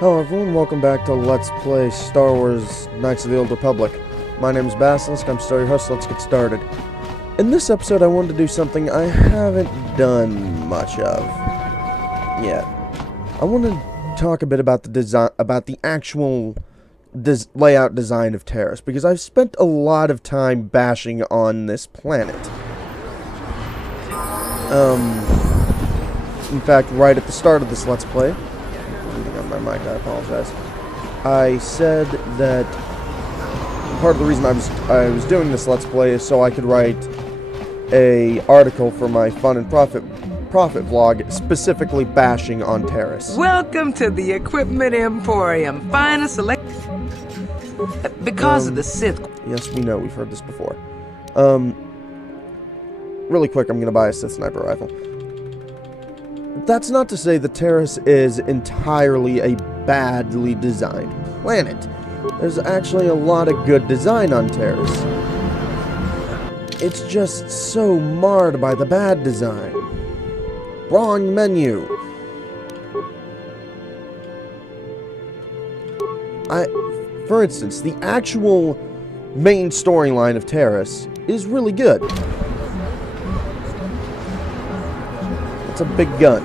Hello everyone, welcome back to Let's Play Star Wars Knights of the Old Republic. My name is Basilisk, I'm still your host, let's get started. In this episode I wanted to do something I haven't done much of yet. I want to talk a bit about the design, about the actual layout design of Terrace, because I've spent a lot of time bashing on this planet. In fact, right at the start of this Let's Play, on my mic, I apologize. I said that part of the reason I was doing this Let's Play is so I could write a article for my Fun and Profit vlog, specifically bashing on Terrace. Welcome to the Equipment Emporium. Finest select because of the Sith. Yes, we know, we've heard this before. Really quick, I'm gonna buy a Sith sniper rifle. That's not to say that Terrace is entirely a badly designed planet. There's actually a lot of good design on Terrace. It's just so marred by the bad design. Wrong menu. For instance, the actual main storyline of Terrace is really good. It's a big gun.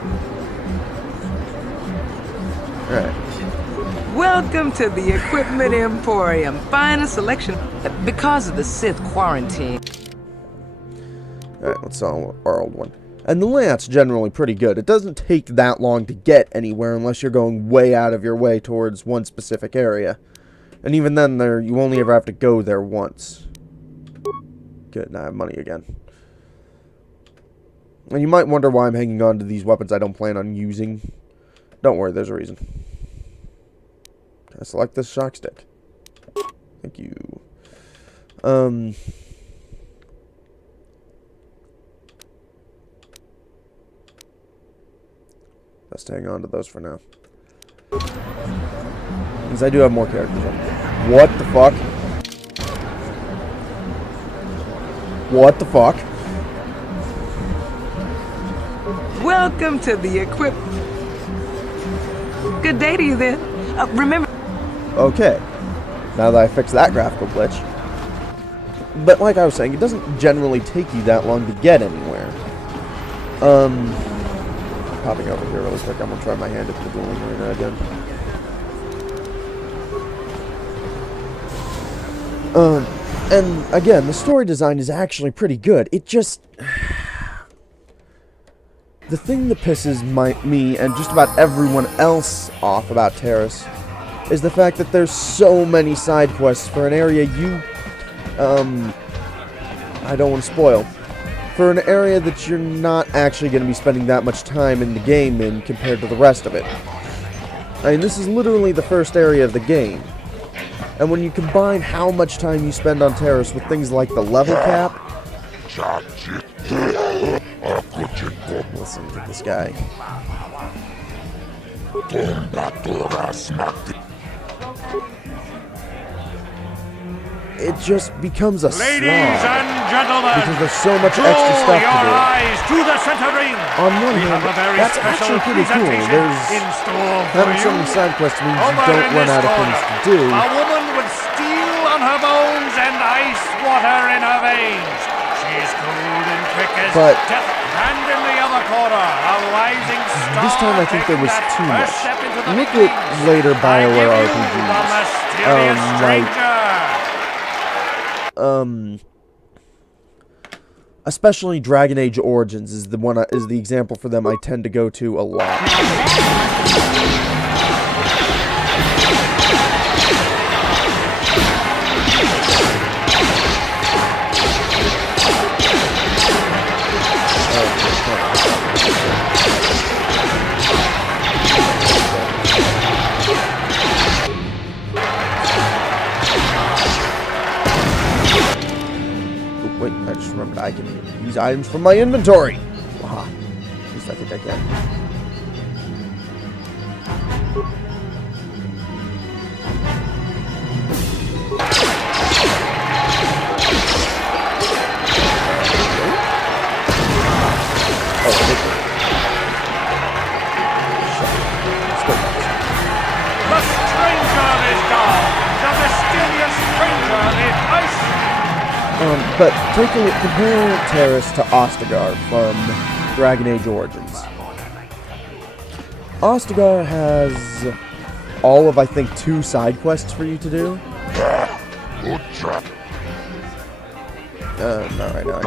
Alright. Welcome to the Equipment Emporium. Finest selection because of the Sith quarantine. Alright, let's sell our old one. And the layout's generally pretty good. It doesn't take that long to get anywhere unless you're going way out of your way towards one specific area. And even then, you only ever have to go there once. Good, now I have money again. And you might wonder why I'm hanging on to these weapons I don't plan on using. Don't worry, there's a reason. Can I select this shock stick? Thank you. Let's hang on to those for now. Because I do have more characters on. What the fuck? What the fuck? Welcome to the Good day to you then. Remember. Okay. Now that I fixed that graphical glitch. But like I was saying, it doesn't generally take you that long to get anywhere. Popping over here really quick. I'm gonna try my hand at the dueling arena again. And again, the story design is actually pretty good. It just... The thing that pisses me and just about everyone else off about Terrace is the fact that there's so many side quests for an area I don't want to spoil. For an area that you're not actually going to be spending that much time in the game in compared to the rest of it. I mean, this is literally the first area of the game. And when you combine how much time you spend on Terrace with things like the level cap... Listen to this guy. It just becomes a slog. Ladies and gentlemen, because there's so much extra stuff to do. Eyes to the center ring. On one hand, that's actually pretty cool. There's having so many side quests means you don't run out of things to do. A woman with steel on her bones and ice water in her veins. She's cold and quick as death. And in the other corner, a rising star. This time I think there was too much. Look at later BioWare RPGs. Especially Dragon Age Origins is the example for them I tend to go to a lot. Wait, I just remembered I can use items from my inventory. Aha. At least I think I can. But compare Terrace to Ostagar from Dragon Age Origins. Ostagar has all of, I think, 2 side quests for you to do. Not right now.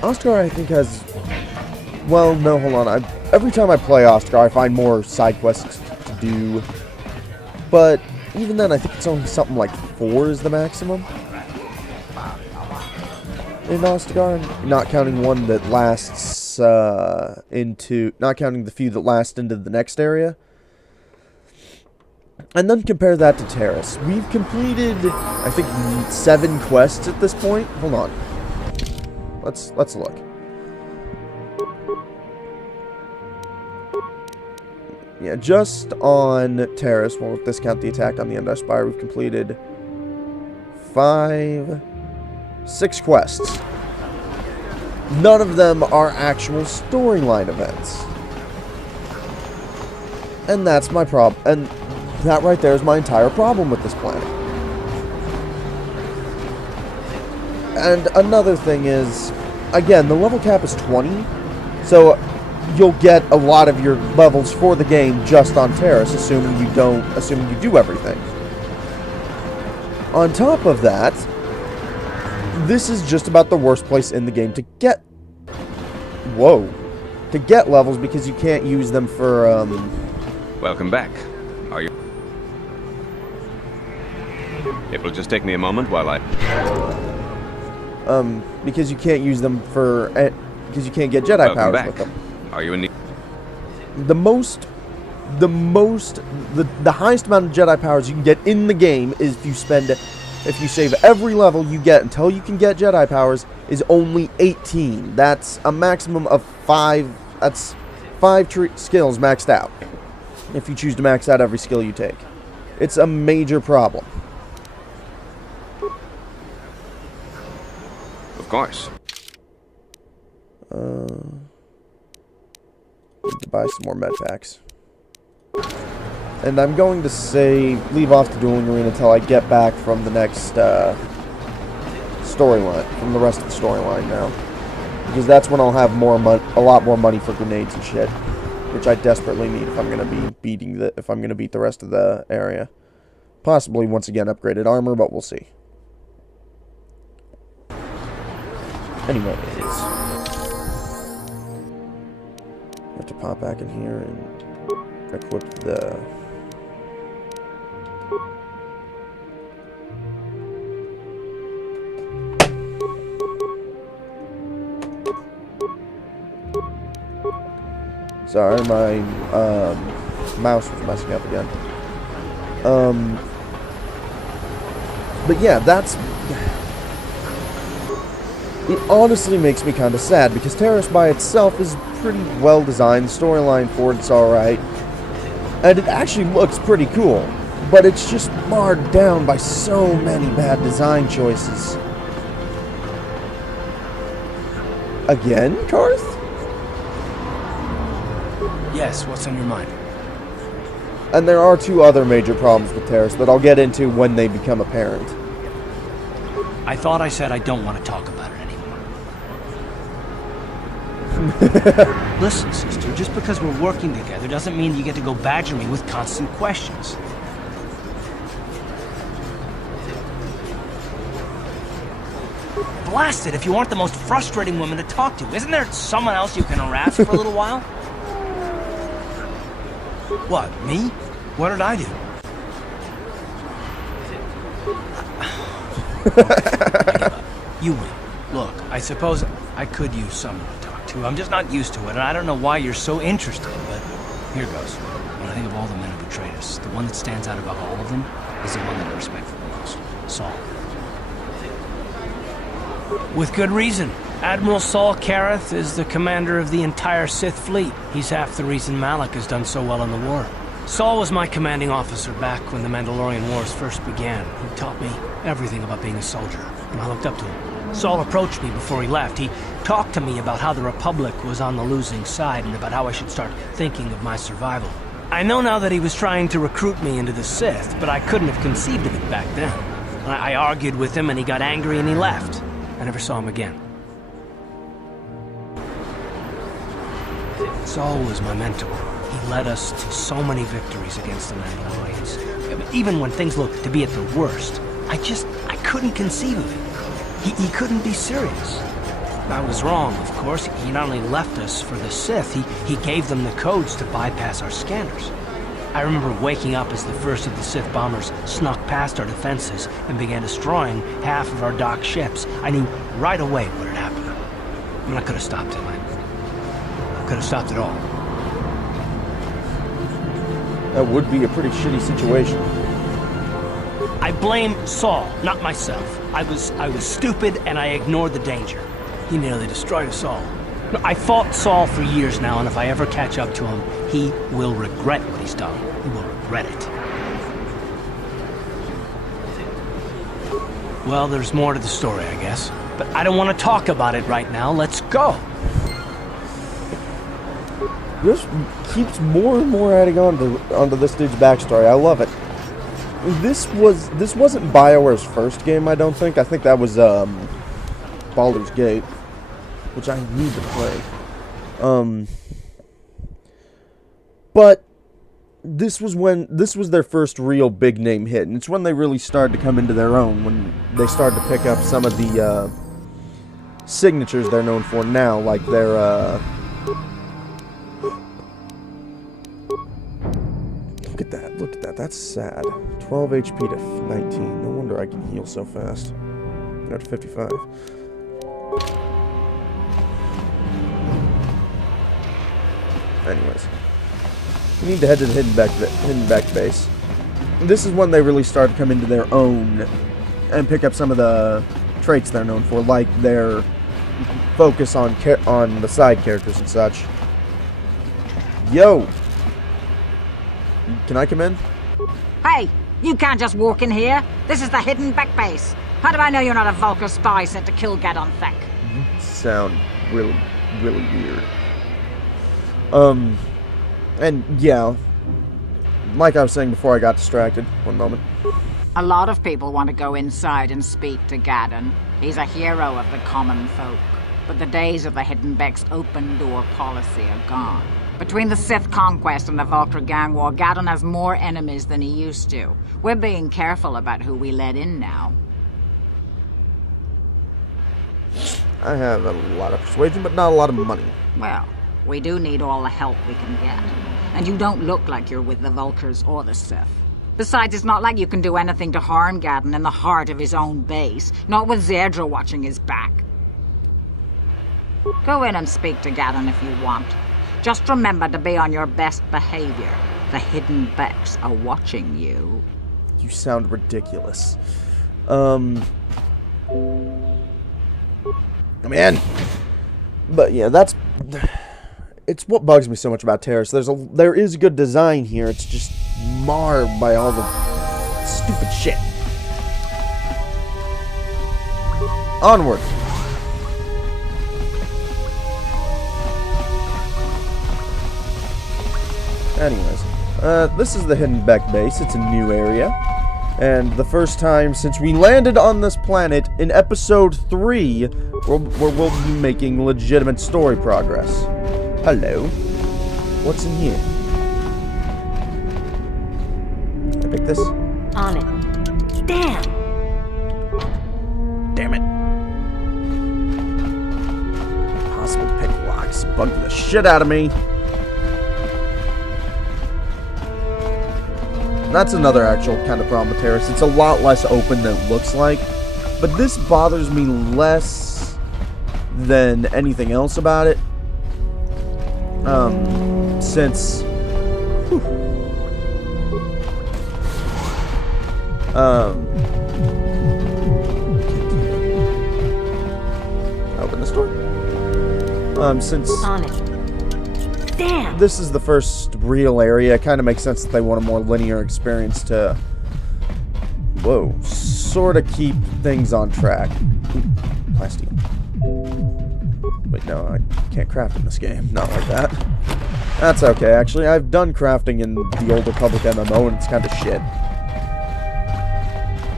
Ostagar, I think, has... Well, no, hold on. Every time I play Ostagar, I find more side quests to do. But even then, I think it's only something like 4 is the maximum in Ostagar, not counting one that lasts not counting the few that last into the next area. And then compare that to Terrace. We've completed, I think, 7 quests at this point. Hold on. Let's look. Yeah, just on Terrace, we'll discount the attack on the Ender Spire, we've completed 6 quests. None of them are actual storyline events. And that's my problem. And that right there is my entire problem with this planet. And another thing is, again, the level cap is 20, so you'll get a lot of your levels for the game just on Terrace, assuming you do everything. On top of that, this is just about the worst place in the game to get levels, because you can't use them for Welcome back. Are you? It will just take me a moment while I... because you can't use them for... because you can't get Jedi powers with them. Are you in need? The highest amount of Jedi powers you can get in the game is if you save every level you get until you can get Jedi powers is only 18. That's a maximum of 5. That's 5 skills maxed out. If you choose to max out every skill you take. It's a major problem. Of course. Need to buy some more med packs. And I'm going to leave off the dueling arena until I get back from the next storyline, from the rest of the storyline now, because that's when I'll have a lot more money for grenades and shit, which I desperately need if I'm gonna beat the rest of the area. Possibly once again upgraded armor, but we'll see. Anyways, I have to pop back in here and equip the... Sorry, my mouse was messing up again. But yeah, it honestly makes me kind of sad, because Terrace by itself is pretty well designed. The storyline for it's alright, and it actually looks pretty cool, but it's just marred down by so many bad design choices. Again, Karth? Yes, what's on your mind? And there are 2 other major problems with Terrace that I'll get into when they become apparent. I thought I said I don't want to talk about it anymore. Listen, sister, just because we're working together doesn't mean you get to go badger me with constant questions. Blast it if you aren't the most frustrating woman to talk to. Isn't there someone else you can harass for a little while? What, me? What did I do? You win. Look, I suppose I could use someone to talk to. I'm just not used to it, and I don't know why you're so interested, but here goes. When I think of all the men who betrayed us, the one that stands out above all of them is the one that I respect the most. Saul. With good reason. Admiral Saul Kareth is the commander of the entire Sith fleet. He's half the reason Malak has done so well in the war. Saul was my commanding officer back when the Mandalorian Wars first began. He taught me everything about being a soldier, and I looked up to him. Saul approached me before he left. He talked to me about how the Republic was on the losing side and about how I should start thinking of my survival. I know now that he was trying to recruit me into the Sith, but I couldn't have conceived of it back then. I argued with him and he got angry and he left. I never saw him again. Saul was my mentor. He led us to so many victories against the Mandalorians. Even when things looked to be at their worst, I couldn't conceive of it. He couldn't be serious. I was wrong, of course. He not only left us for the Sith, he gave them the codes to bypass our scanners. I remember waking up as the first of the Sith bombers snuck past our defenses and began destroying half of our docked ships. I knew right away what had happened. I mean, I could have stopped him. I could have stopped it all. That would be a pretty shitty situation. I blame Saul, not myself. I was stupid and I ignored the danger. He nearly destroyed us all. I fought Saul for years now, and if I ever catch up to him, he will regret what he's done. He will regret it. Well, there's more to the story, I guess. But I don't want to talk about it right now. Let's go. This keeps more and more adding onto this dude's backstory. I love it. This wasn't BioWare's first game, I don't think. I think that was Baldur's Gate, which I need to play. But this was their first real big name hit, and it's when they really started to come into their own, when they started to pick up some of the signatures they're known for now, like their Look at that, that's sad. 12 HP to 19. No wonder I can heal so fast. Not to 55. Anyways, we need to head to the hidden back base. This is when they really start to come into their own and pick up some of the traits they're known for, like their focus on the side characters and such. Yo! Can I come in? Hey, you can't just walk in here. This is the hidden back base. How do I know you're not a Vulcan spy sent to kill Gadon Thek? Sound really, really weird. And yeah, like I was saying before I got distracted. One moment. A lot of people want to go inside and speak to Gadon. He's a hero of the common folk. But the days of the Hidden Beck's open door policy are gone. Between the Sith conquest and the Vulcan gang war, Gadon has more enemies than he used to. We're being careful about who we let in now. I have a lot of persuasion, but not a lot of money. Well, we do need all the help we can get. And you don't look like you're with the Vulkars or the Sith. Besides, it's not like you can do anything to harm Gadon in the heart of his own base, not with Zedra watching his back. Go in and speak to Gadon if you want. Just remember to be on your best behavior. The Hidden Becks are watching you. You sound ridiculous. Man. But yeah, it's what bugs me so much about Terrace. There is good design here. It's just marred by all the stupid shit. Onward. Anyways, this is the Hidden Beck base. It's a new area. And the first time since we landed on this planet in episode 3, where we'll be making legitimate story progress. Hello. What's in here? Can I pick this? On it. Damn! Damn it. Impossible to pick locks. Bugged the shit out of me. That's another actual kind of problem with Terrace. It's a lot less open than it looks like. But this bothers me less than anything else about it. Since... open this door. Since... On it. Damn! This is the first real area. It kind of makes sense that they want a more linear experience to... Whoa. Sort of keep things on track. Ooh, plastine. Wait, no, I can't craft in this game. Not like that. That's okay, actually. I've done crafting in the Old Republic MMO, and it's kind of shit. I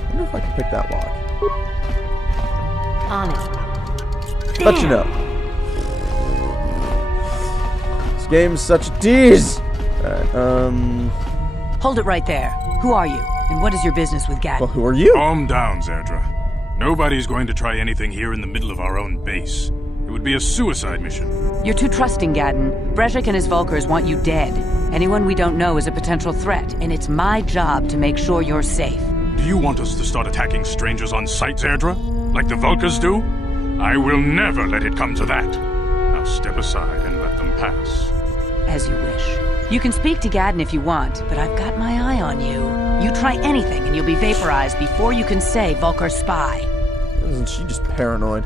wonder if I can pick that lock. On it. But you know. This game's such a tease! Alright, Hold it right there. Who are you? And what is your business with Gat? well, who are you? Calm down, Zerdra. Nobody's going to try anything here in the middle of our own base. It would be a suicide mission. You're too trusting, Gadden. Brezhik and his Vulkars want you dead. Anyone we don't know is a potential threat, and it's my job to make sure you're safe. Do you want us to start attacking strangers on sight, Zerdra? Like the Vulkars do? I will never let it come to that. Now step aside and let them pass. As you wish. You can speak to Gadden if you want, but I've got my eye on you. You try anything and you'll be vaporized before you can say Vulkar spy. Isn't she just paranoid?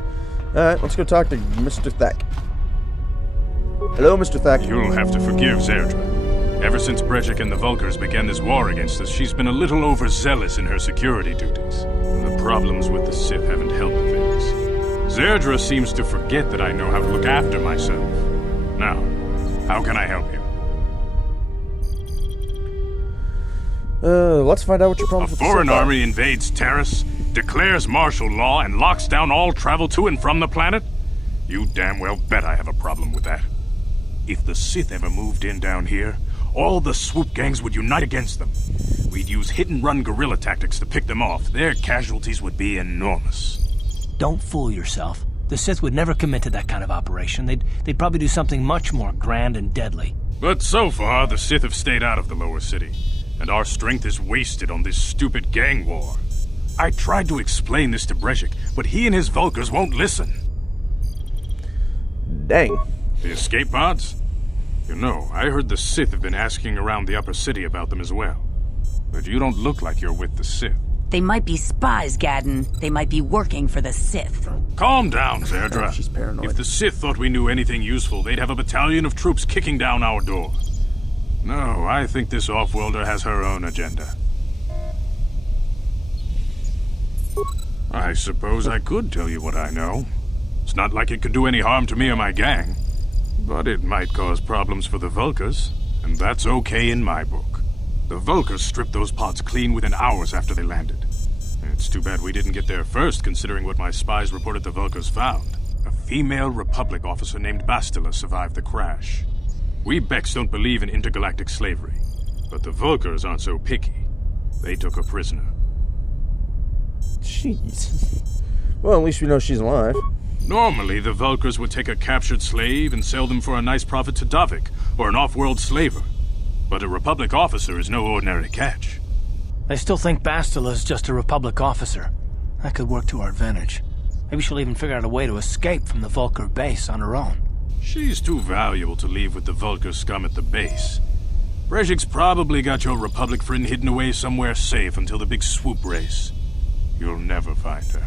Alright, let's go talk to Mr. Thack. Hello, Mr. Thack. You'll have to forgive Zerdra. Ever since Brezhik and the Vulkars began this war against us, she's been a little overzealous in her security duties. The problems with the Sith haven't helped things. Zerdra seems to forget that I know how to look after myself. Now, how can I help you? Let's find out what your A problem with the foreign Sith are. army invades Terrace, declares martial law, and locks down all travel to and from the planet? You damn well bet I have a problem with that. If the Sith ever moved in down here, all the swoop gangs would unite against them. We'd use hit-and-run guerrilla tactics to pick them off. Their casualties would be enormous. Don't fool yourself. The Sith would never commit to that kind of operation. They'd probably do something much more grand and deadly. But so far, the Sith have stayed out of the lower city, and our strength is wasted on this stupid gang war. I tried to explain this to Brezhik, but he and his Vulkars won't listen. Dang. The escape pods? You know, I heard the Sith have been asking around the upper city about them as well. But you don't look like you're with the Sith. They might be spies, Gadden. They might be working for the Sith. Calm down, Zerdra. She's paranoid. If the Sith thought we knew anything useful, they'd have a battalion of troops kicking down our door. No, I think this off-worlder has her own agenda. I suppose I could tell you what I know. It's not like it could do any harm to me or my gang. But it might cause problems for the Vulkars, and that's okay in my book. The Vulkars stripped those pods clean within hours after they landed. It's too bad we didn't get there first, considering what my spies reported the Vulkars found. A female Republic officer named Bastila survived the crash. We Becks don't believe in intergalactic slavery, but the Vulkars aren't so picky. They took her prisoner. Jeez. Well, at least we know she's alive. Normally, the Vulkars would take a captured slave and sell them for a nice profit to Davik, or an off-world slaver. But a Republic officer is no ordinary catch. I still think Bastila's just a Republic officer. That could work to our advantage. Maybe she'll even figure out a way to escape from the Vulkar base on her own. She's too valuable to leave with the Vulkar scum at the base. Brezhik's probably got your Republic friend hidden away somewhere safe until the big swoop race. You'll never find her.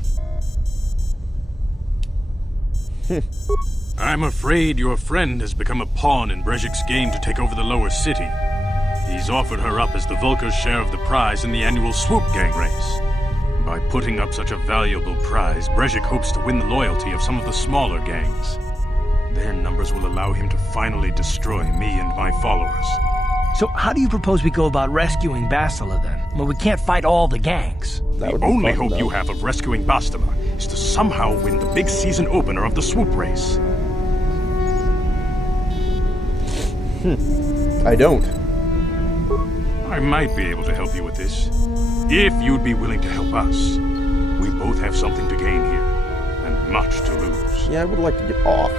I'm afraid your friend has become a pawn in Brezhik's game to take over the lower city. He's offered her up as the Vulkar's share of the prize in the annual swoop gang race. By putting up such a valuable prize, Brezhik hopes to win the loyalty of some of the smaller gangs. Their numbers will allow him to finally destroy me and my followers. So how do you propose we go about rescuing Bastila then? Well, we can't fight all the gangs. That would The be only fun, hope though. you have of rescuing Bastila is to somehow win the big season opener of the swoop race. I don't. I might be able to help you with this, if you'd be willing to help us. We both have something to gain here, and much to lose. Yeah, I would like to get off.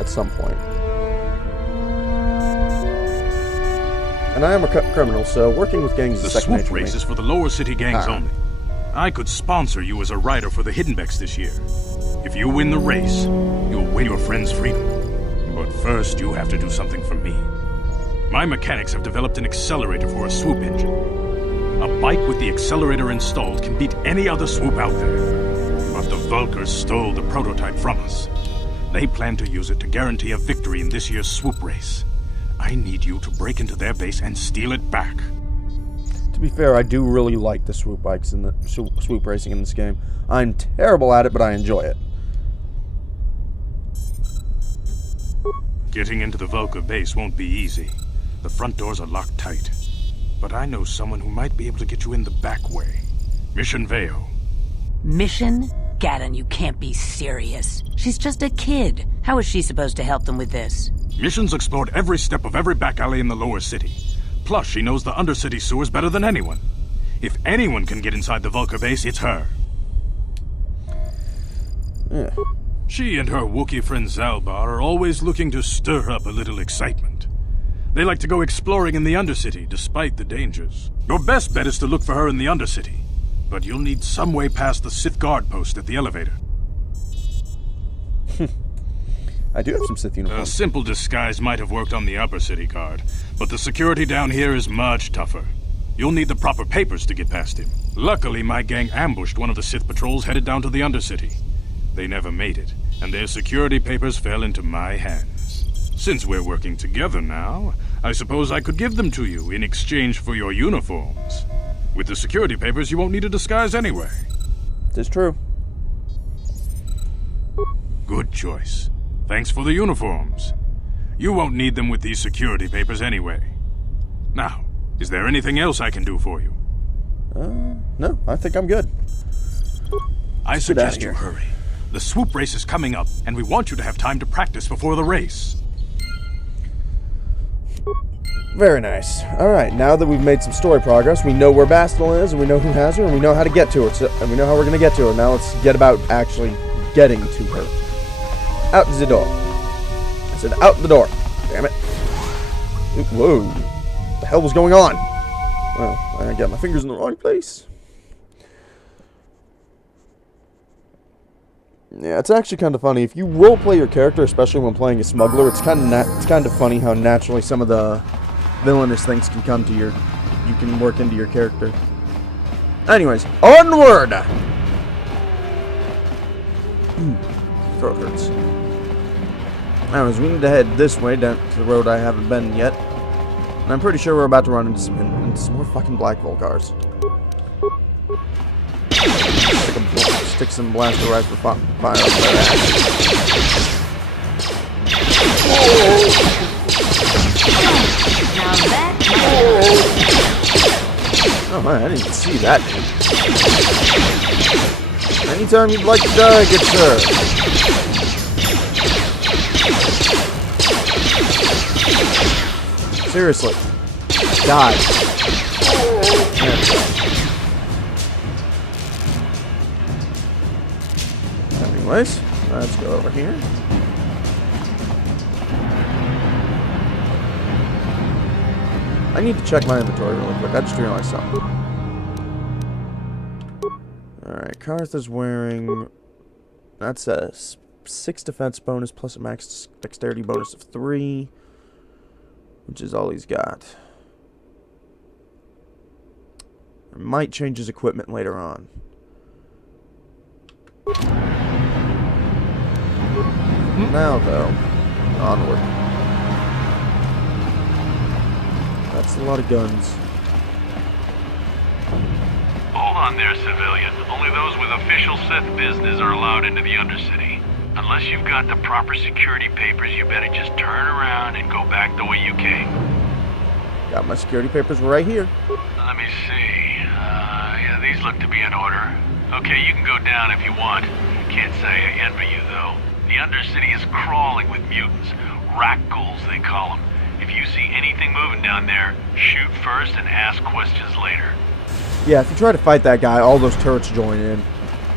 At some point. And I am a criminal, so working with gangs The is second swoop nature to me. race is for the lower city gangs Alright. only. I could sponsor you as a rider for the Hiddenbecks this year. If you win the race, you'll win your friend's freedom. But first, you have to do something for me. My mechanics have developed an accelerator for a swoop engine. A bike with the accelerator installed can beat any other swoop out there. But the Vulkars stole the prototype from us. They plan to use it to guarantee a victory in this year's swoop race. I need you to break into their base and steal it back. To be fair, I do really like the swoop bikes and the swoop racing in this game. I'm terrible at it, but I enjoy it. Getting into the Vulca base won't be easy. The front doors are locked tight. But I know someone who might be able to get you in the back way. Mission Veo. Mission? Gaddon, you can't be serious. She's just a kid. How is she supposed to help them with this? Mission's explored every step of every back alley in the lower city. Plus, she knows the undercity sewers better than anyone. If anyone can get inside the Vulca base, it's her. Yeah. She and her Wookiee friend Zalbar are always looking to stir up a little excitement. They like to go exploring in the Undercity, despite the dangers. Your best bet is to look for her in the Undercity. But you'll need some way past the Sith guard post at the elevator. I do have some Sith A uniforms. simple disguise might have worked on the upper city guard, but the security down here is much tougher. You'll need the proper papers to get past him. Luckily, my gang ambushed one of the Sith patrols headed down to the Undercity. They never made it, and their security papers fell into my hands. Since we're working together now, I suppose I could give them to you in exchange for your uniforms. With the security papers, you won't need a disguise anyway. It's true. Good choice. Thanks for the uniforms. You won't need them with these security papers anyway. Now, is there anything else I can do for you? No, I think I'm good. I Let's get outta suggest you here. hurry. The swoop race is coming up, and we want you to have time to practice before the race. Very nice. Alright, now that we've made some story progress, we know where Bastel is, and we know who has her, and we know how to get to her, and we know how we're going to get to her. Now let's get about actually getting to her. Out the door. I said out the door. Damn it. Whoa. What the hell was going on? Well, I got my fingers in the wrong place. Yeah, it's actually kind of funny. If you roleplay your character, especially when playing a smuggler, it's kind of funny how naturally some of the villainous things can come to you can work into your character. Anyways, onward! Throat hurts. Anyways, we need to head this way, down to the road I haven't been yet. And I'm pretty sure we're about to run into some more fucking Black Volcars. Stick some blaster rifle fire up their ass. Oh man, I didn't even see that, dude. Anytime you'd like to die, good sir. Seriously. Die. Anyways, let's go over here. I need to check my inventory really quick. I just realized something. Alright, Karth is wearing... That's a 6 defense bonus plus a max dexterity bonus of 3. Which is all he's got. I might change his equipment later on. Now, though, onward. That's a lot of guns. Hold on there, civilian. Only those with official Sith business are allowed into the Undercity. Unless you've got the proper security papers, you better just turn around and go back the way you came. Got my security papers right here. Let me see. Yeah, these look to be in order. Okay, you can go down if you want. Can't say I envy you, though. The Undercity is crawling with mutants. Rat ghouls, they call them. If you see anything moving down there, shoot first and ask questions later. Yeah, if you try to fight that guy, all those turrets join in.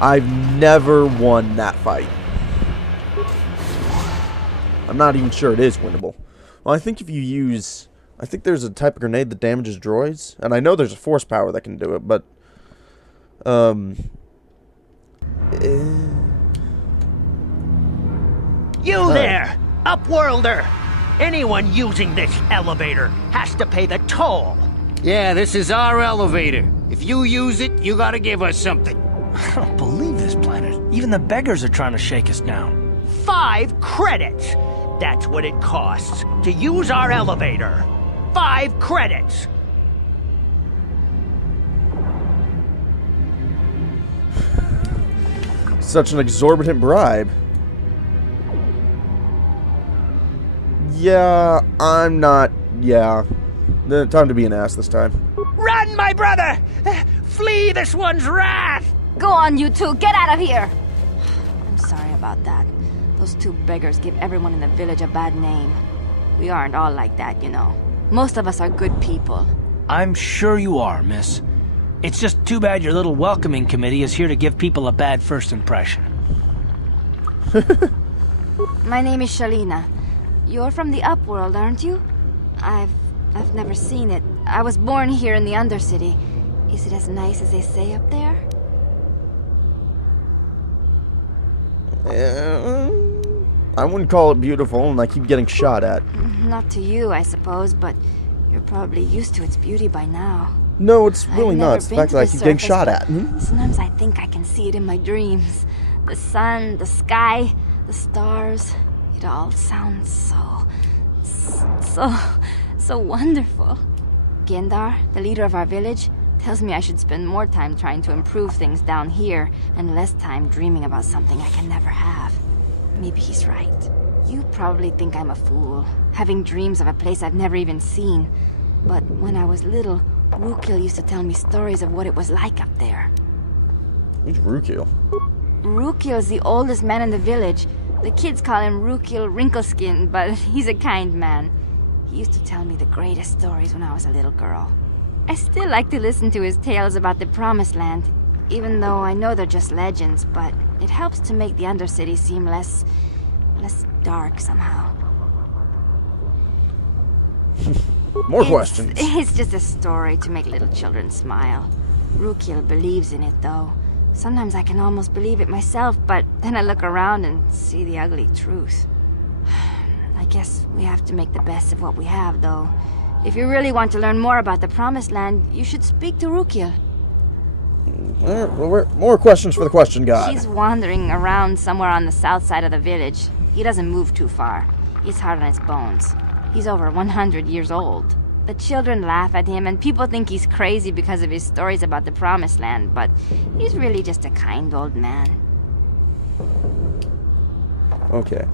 I've never won that fight. I'm not even sure it is winnable. Well, I think if you use... I think there's a type of grenade that damages droids. And I know there's a force power that can do it, but... You there, Upworlder! Anyone using this elevator has to pay the toll. Yeah, this is our elevator. If you use it, you gotta give us something. I don't believe this planet. Even the beggars are trying to shake us down. 5 credits! That's what it costs to use our elevator. 5 credits! Such an exorbitant bribe. Yeah, I'm not... Yeah. Time to be an ass this time. Run, my brother! Flee this one's wrath! Go on, you two. Get out of here! I'm sorry about that. Those two beggars give everyone in the village a bad name. We aren't all like that, you know. Most of us are good people. I'm sure you are, miss. It's just too bad your little welcoming committee is here to give people a bad first impression. My name is Shalina. You're from the Upworld, aren't you? I've never seen it. I was born here in the Undercity. Is it as nice as they say up there? I wouldn't call it beautiful, and I keep getting shot at. Not to you, I suppose, but you're probably used to its beauty by now. No, it's really I've not. never It's the been fact to that I the keep getting surface, shot but at. Sometimes I think I can see it in my dreams. The sun, the sky, the stars. It all sounds so wonderful. Gendar, the leader of our village, tells me I should spend more time trying to improve things down here and less time dreaming about something I can never have. Maybe he's right. You probably think I'm a fool, having dreams of a place I've never even seen. But when I was little, Rukil used to tell me stories of what it was like up there. Who's Rukil? Rukil's the oldest man in the village. The kids call him Rukil Wrinkleskin, but he's a kind man. He used to tell me the greatest stories when I was a little girl. I still like to listen to his tales about the Promised Land, even though I know they're just legends, but it helps to make the Undercity seem less dark somehow. More questions. It's just a story to make little children smile. Rukil believes in it, though. Sometimes I can almost believe it myself, but then I look around and see the ugly truth. I guess we have to make the best of what we have, though. If you really want to learn more about the Promised Land, you should speak to Rukil. More questions for the question god. He's wandering around somewhere on the south side of the village. He doesn't move too far. He's hard on his bones. He's over 100 years old. The children laugh at him, and people think he's crazy because of his stories about the Promised Land, but he's really just a kind old man. Okay.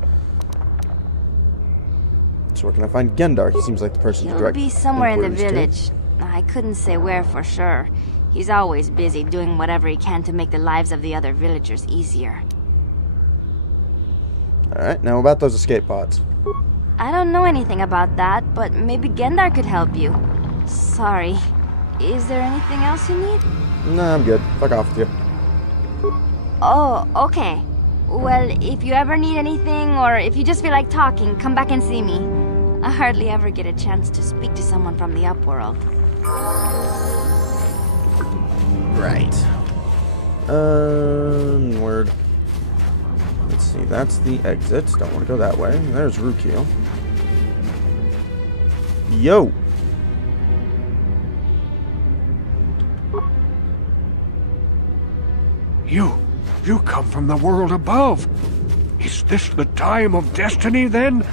So where can I find Gendar? He seems like the person to He'll direct be somewhere in the inquiries to. village. I couldn't say where for sure. He's always busy doing whatever he can to make the lives of the other villagers easier. Alright, now about those escape pods. I don't know anything about that, but maybe Gendar could help you. Sorry. Is there anything else you need? Nah, I'm good. Fuck off with you. Oh, okay. Well, if you ever need anything, or if you just feel like talking, come back and see me. I hardly ever get a chance to speak to someone from the Upworld. Right. Word. Let's see, that's the exit. Don't want to go that way. There's Rukil. Yo! You come from the world above. Is this the time of destiny, then?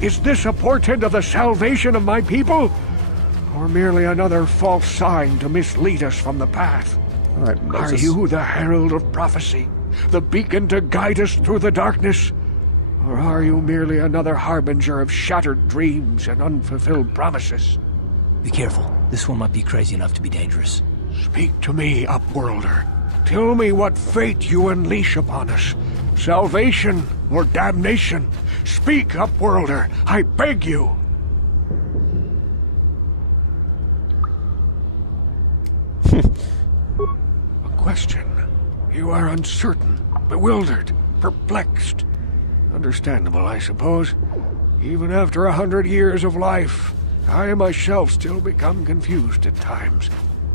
Is this a portent of the salvation of my people? Or merely another false sign to mislead us from the path? All right, Are Moses. you the herald of prophecy? The beacon to guide us through the darkness? Or are you merely another harbinger of shattered dreams and unfulfilled promises? Be careful. This one might be crazy enough to be dangerous. Speak to me, Upworlder. Tell me what fate you unleash upon us. Salvation or damnation? Speak, Upworlder, I beg you. A question. You are uncertain, bewildered, perplexed. Understandable, I suppose. Even after 100 years of life, I myself still become confused at times.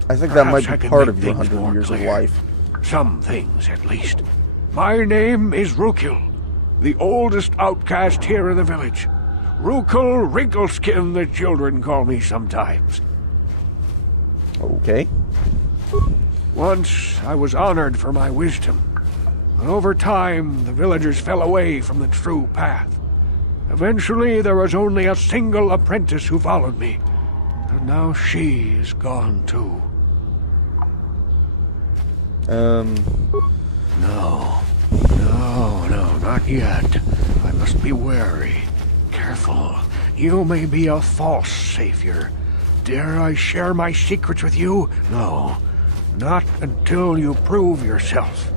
I think that Perhaps might I be can part make of your things 100 more years of clear. life. Some things, at least. My name is Rukil, the oldest outcast here in the village. Rukil Wrinkleskin, the children call me sometimes. Okay. Once I was honored for my wisdom. But over time, the villagers fell away from the true path. Eventually, there was only a single apprentice who followed me. And now she is gone too. No, not yet. I must be wary. Careful. careful. You may be a false savior. Dare I share my secrets with you? No. Not until you prove yourself.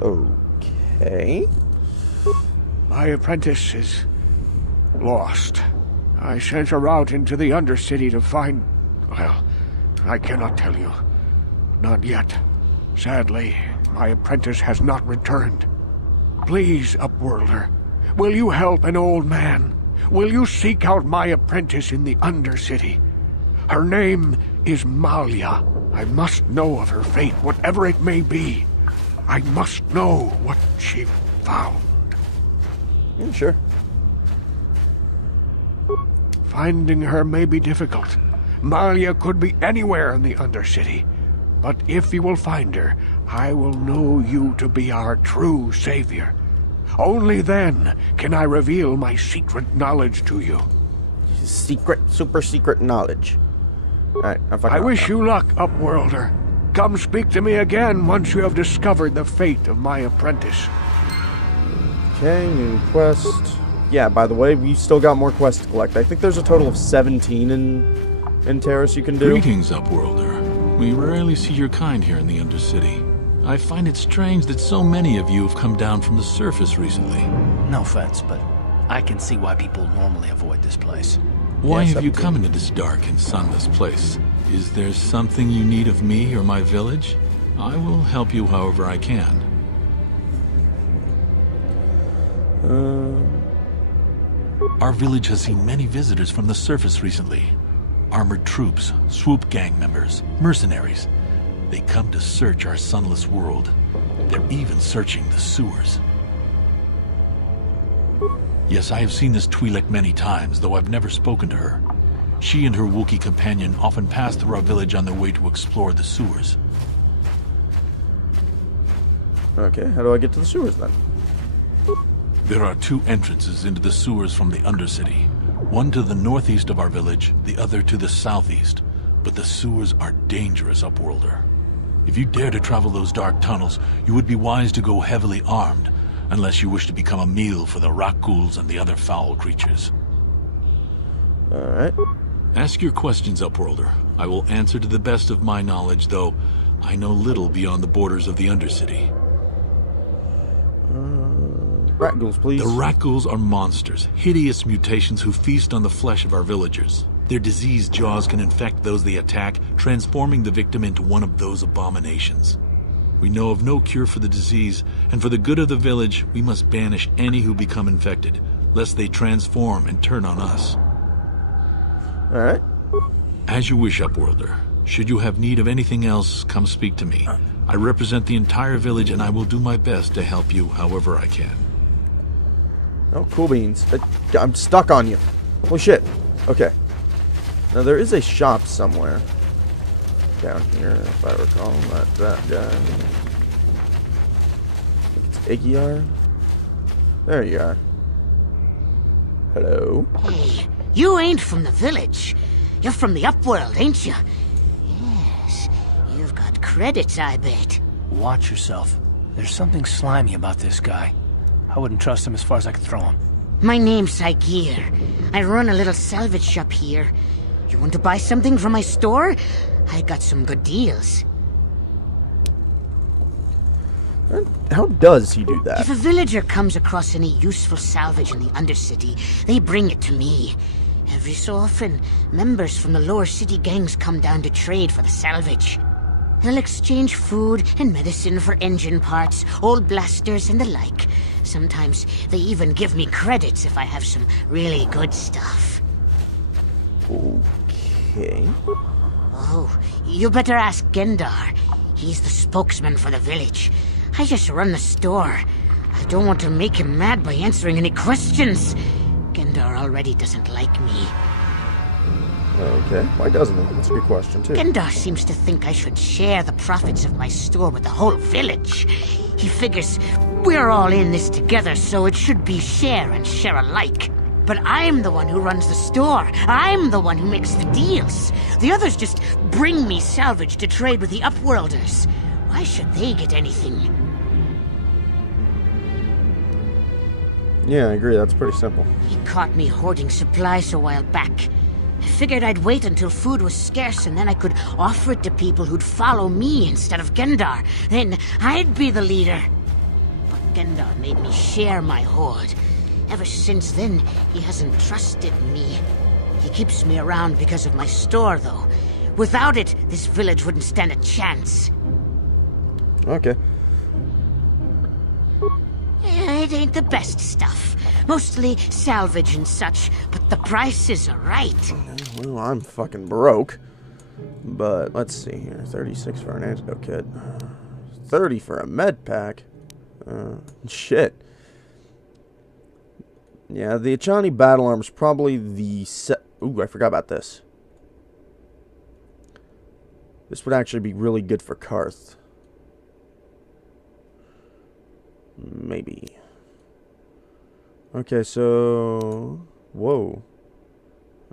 Okay. My apprentice is lost. I sent her out into the Undercity to find... Well, I cannot tell you. Not yet. Sadly, my apprentice has not returned. Please, Upworlder, will you help an old man? Will you seek out my apprentice in the Undercity? Her name is Malia. I must know of her fate, whatever it may be. I must know what she found. Yeah, sure. Finding her may be difficult. Malia could be anywhere in the Undercity. But if you will find her, I will know you to be our true savior. Only then can I reveal my secret knowledge to you. Secret, super secret knowledge. Alright, I wish you luck, Upworlder. Come speak to me again once you have discovered the fate of my apprentice. Okay, new quest. Yeah, by the way, we still got more quests to collect. I think there's a total of 17 in Terrace you can do. Greetings, Upworlder. We rarely see your kind here in the Undercity. I find it strange that so many of you have come down from the surface recently. No offense, but I can see why people normally avoid this place. Why have you come into this dark and sunless place? Is there something you need of me or my village? I will help you however I can. Our village has seen many visitors from the surface recently. Armored troops, swoop gang members, mercenaries. They come to search our sunless world. They're even searching the sewers. Yes, I have seen this Twi'lek many times, though I've never spoken to her. She and her Wookiee companion often pass through our village on their way to explore the sewers. Okay, how do I get to the sewers then? There are two entrances into the sewers from the Undercity. One to the northeast of our village, the other to the southeast. But the sewers are dangerous, Upworlder. If you dare to travel those dark tunnels, you would be wise to go heavily armed, unless you wish to become a meal for the Rakghouls and the other foul creatures. Alright. Ask your questions, Upworlder. I will answer to the best of my knowledge, though I know little beyond the borders of the Undercity. Rakghouls, please. The Rakghouls are monsters, hideous mutations who feast on the flesh of our villagers. Their diseased jaws can infect those they attack, transforming the victim into one of those abominations. We know of no cure for the disease, and for the good of the village, we must banish any who become infected, lest they transform and turn on us. Alright. As you wish, Upworlder. Should you have need of anything else, come speak to me. I represent the entire village, and I will do my best to help you however I can. Oh, cool beans. I'm stuck on you. Holy shit. Okay. Now, there is a shop somewhere. Down here, if I recall. Not that guy. I think it's Aegiar. There you are. Hello? Hey, you ain't from the village. You're from the Upworld, ain't you? Yes. You've got credits, I bet. Watch yourself. There's something slimy about this guy. I wouldn't trust him as far as I could throw him. My name's Saigir. I run a little salvage shop here. You want to buy something from my store? I got some good deals. How does he do that? If a villager comes across any useful salvage in the Undercity, they bring it to me. Every so often, members from the lower city gangs come down to trade for the salvage. They'll exchange food and medicine for engine parts, old blasters and the like. Sometimes they even give me credits if I have some really good stuff. Okay. Oh, you better ask Gendar. He's the spokesman for the village. I just run the store. I don't want to make him mad by answering any questions. Gendar already doesn't like me. Okay, why doesn't he? That's a good question, too. Gendar seems to think I should share the profits of my store with the whole village. He figures we're all in this together, so it should be share and share alike. But I'm the one who runs the store. I'm the one who makes the deals. The others just bring me salvage to trade with the Upworlders. Why should they get anything? Yeah, I agree. That's pretty simple. He caught me hoarding supplies a while back. I figured I'd wait until food was scarce and then I could offer it to people who'd follow me instead of Gendar. Then I'd be the leader. But Gendar made me share my hoard. Ever since then, he hasn't trusted me. He keeps me around because of my store, though. Without it, this village wouldn't stand a chance. Okay. It ain't the best stuff. Mostly salvage and such, but the prices are right. Well, I'm fucking broke. But let's see here. 36 for an antidote kit. 30 for a med pack. Shit. Yeah, the Achani battle armor is probably the Ooh, I forgot about this. This would actually be really good for Karth. Maybe. Okay, so... Whoa.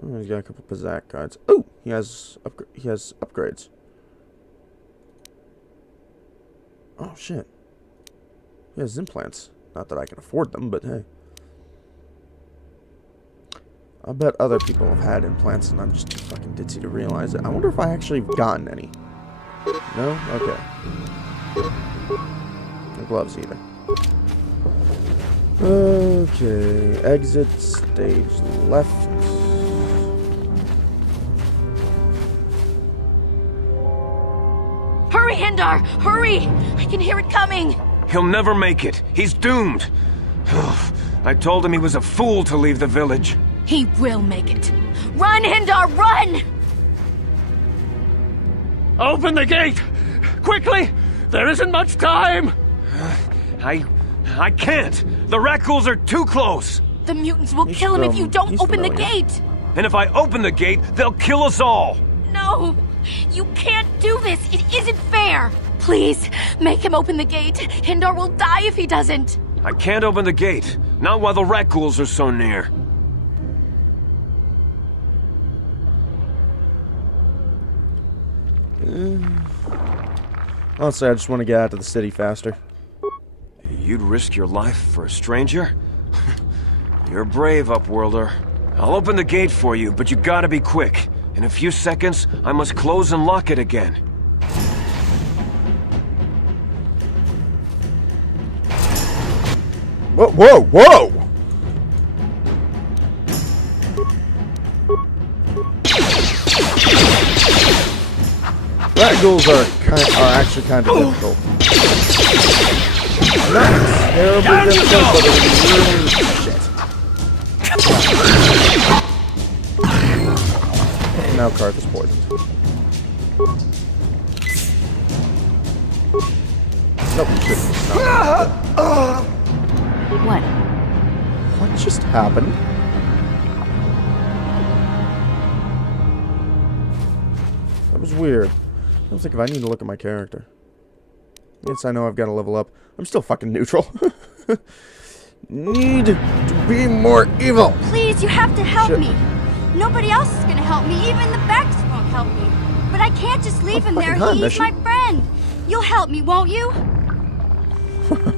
Oh, he's got a couple Pizak cards. Oh! He has upgrades. Oh, shit. He has implants. Not that I can afford them, but hey. I bet other people have had implants and I'm just too fucking ditzy to realize it. I wonder if I actually have gotten any. No? Okay. No gloves either. Okay. Exit stage left. Hurry, Hindar! Hurry! I can hear it coming! He'll never make it. He's doomed. I told him he was a fool to leave the village. He will make it. Run, Hindar, run! Open the gate! Quickly! There isn't much time! I can't! The Rakghouls are too close! The mutants will kill him if you don't open the gate! And if I open the gate, they'll kill us all! No! You can't do this! It isn't fair! Please, make him open the gate. Hindar will die if he doesn't. I can't open the gate. Not while the Rakghouls are so near. Honestly, I just want to get out of the city faster. You'd risk your life for a stranger? You're brave, Upworlder. I'll open the gate for you, but you gotta be quick. In a few seconds, I must close and lock it again. Whoa, whoa, whoa! Rakghouls are actually kind of difficult. Not terribly difficult, but it's really shit. And now Karth is poisoned. Nope, you shouldn't. What? What just happened? That was weird. I was like, if I need to look at my character. Yes, I know I've got to level up. I'm still fucking neutral. Need to be more evil. Please, you have to help me. Nobody else is gonna help me. Even the Becks won't help me. But I can't just leave him there. He's my friend. You'll help me, won't you?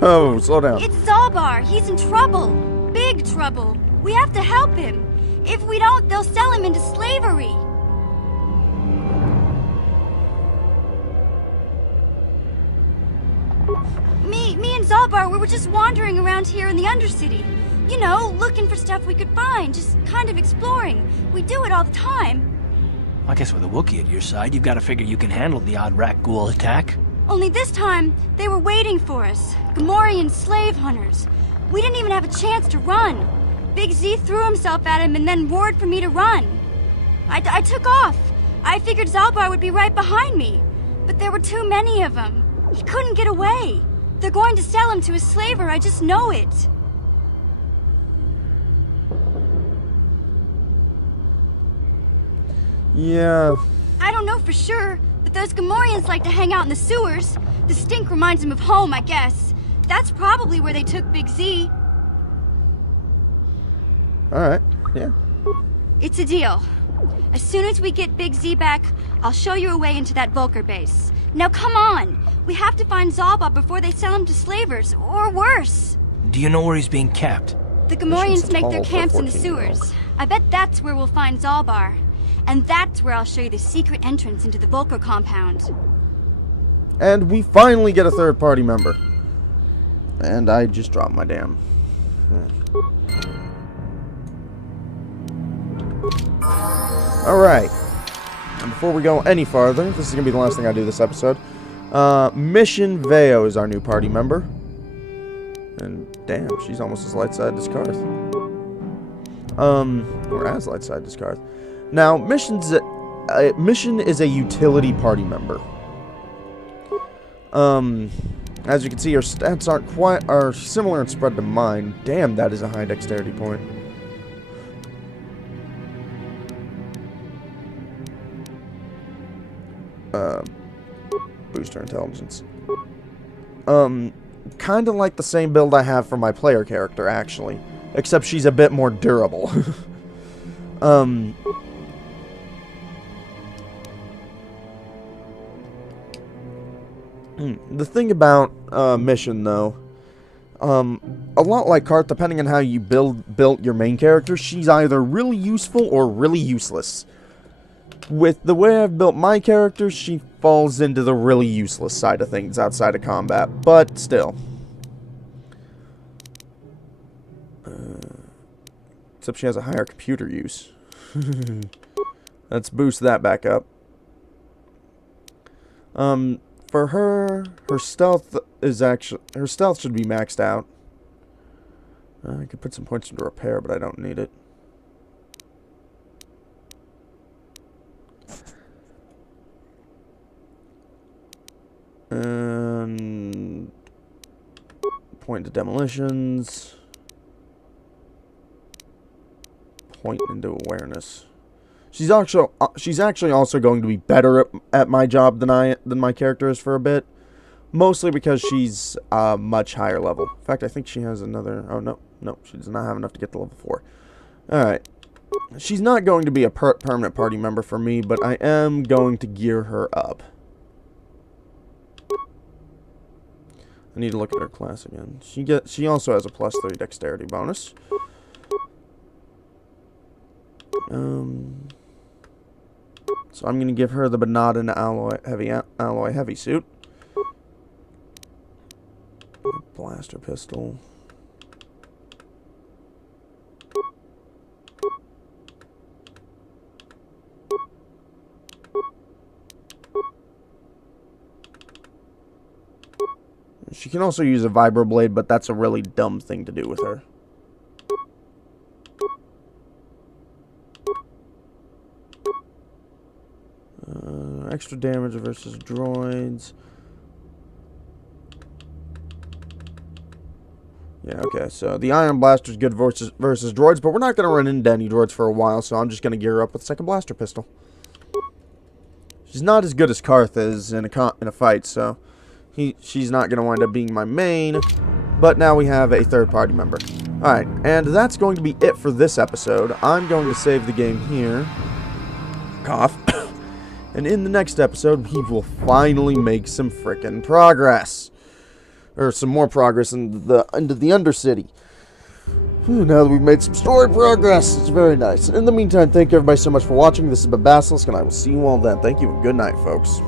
Oh, slow down. It's Zalbar. He's in trouble. Big trouble. We have to help him. If we don't, they'll sell him into slavery. Me and Zalbar, we were just wandering around here in the Undercity. You know, looking for stuff we could find, just kind of exploring. We do it all the time. I guess with a Wookiee at your side, you've got to figure you can handle the odd Rakghoul attack. Only this time, they were waiting for us. Gamorrean slave hunters. We didn't even have a chance to run. Big Z threw himself at him and then roared for me to run. I took off. I figured Zalbar would be right behind me. But there were too many of them. He couldn't get away. They're going to sell him to a slaver, I just know it. Yeah. I don't know for sure, but those Gamorreans like to hang out in the sewers. The stink reminds them of home, I guess. That's probably where they took Big Z. Alright, yeah. It's a deal. As soon as we get Big Z back, I'll show you a way into that Vulcar base. Now come on! We have to find Zalbar before they sell him to slavers, or worse. Do you know where he's being kept? The Gamorreans too make their tall for a camps in the 14-year-old. sewers. I bet that's where we'll find Zalbar. And that's where I'll show you the secret entrance into the Volker compound. And we finally get a third-party member. And I just dropped my damn... Alright. And before we go any farther, this is going to be the last thing I do this episode. Mission Veo is our new party member. And damn, she's almost as light-sided as Karth. Or as light-sided as Karth. Now, Mission is a utility party member. As you can see, her stats are similar in spread to mine. Damn, that is a high dexterity point. Booster intelligence. Kind of like the same build I have for my player character, actually. Except she's a bit more durable. The thing about Mission, though, a lot like Karth, depending on how you built your main character, she's either really useful or really useless. With the way I've built my character, she falls into the really useless side of things outside of combat, but still. Except she has a higher computer use. Let's boost that back up. For her stealth should be maxed out. I could put some points into repair, but I don't need it. And point to demolitions. Point into awareness. She's actually also going to be better at my job than my character is for a bit, mostly because she's much higher level. In fact, I think she has another. Oh no, she does not have enough to get to level 4. All right, she's not going to be a permanent party member for me, but I am going to gear her up. I need to look at her class again. She also has a +3 dexterity bonus. So I'm going to give her the Benadin alloy heavy suit. Blaster pistol. She can also use a vibroblade, but that's a really dumb thing to do with her. Extra damage versus droids. Yeah, okay, so the Ion Blaster is good versus droids, but we're not going to run into any droids for a while, so I'm just going to gear her up with a second blaster pistol. She's not as good as Karth is in a fight, so she's not going to wind up being my main, but now we have a third party member. Alright, and that's going to be it for this episode. I'm going to save the game here. Cough. And in the next episode, we will finally make some frickin' progress. Or some more progress into the Undercity. Whew, now that we've made some story progress, it's very nice. In the meantime, thank you everybody so much for watching. This has been Basilisk, and I will see you all then. Thank you, and good night, folks.